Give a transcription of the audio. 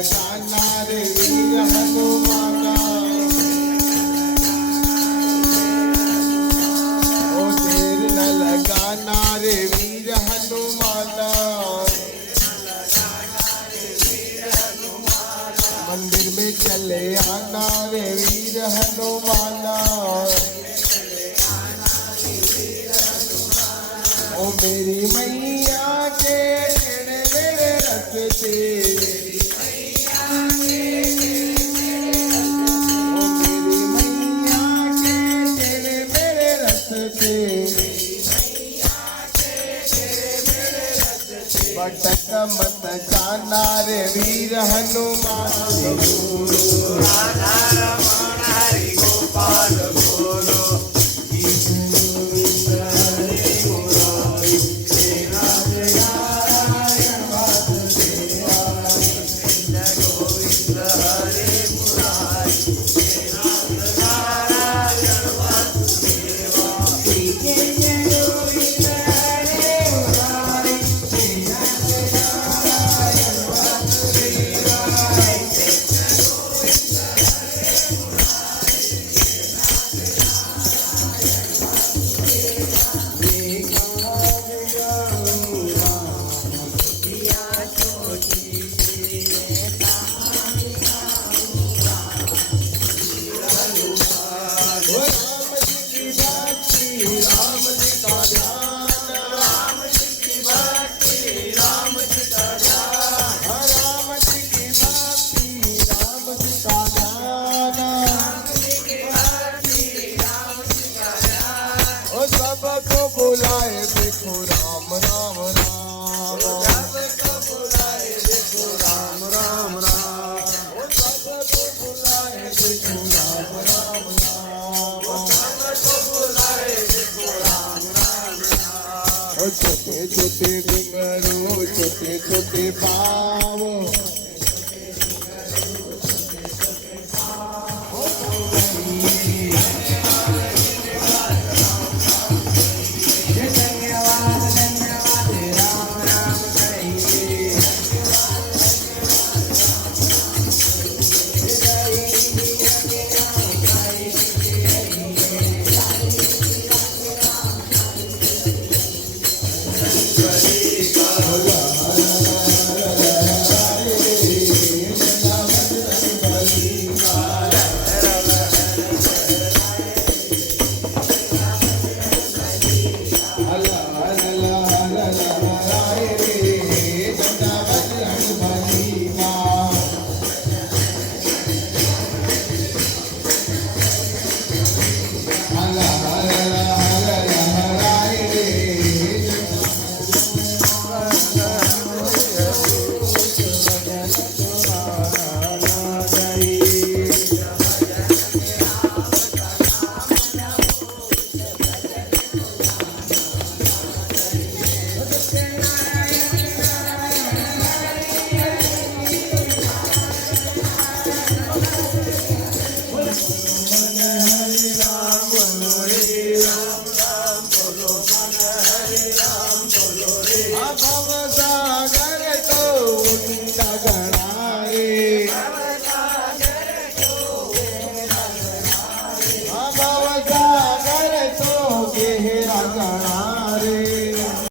लगाना रे वीर हनुमाना, ओ देर न लगाना रे वीर हनुमाना, मंदिर में चले आना रे वीर हनुमाना, ओ मेरी मैया के टेढ़े मेरे रस्ते, ओ मेरी मैया के टेढ़े मेरे रस्ते, भटक मत जाना रे वीर हनुमान, राधा रमण हरि गोपाल बोलो, सबको बुलाए देखो राम राम राम, सबको बुलाए देखो राम राम राम, सबको बुलाए देखो राम राम राम, सबको बुलाए देखो राम राम राम। छोटे छोटे घुंघरू छोटे छोटे पाँव, भव सागर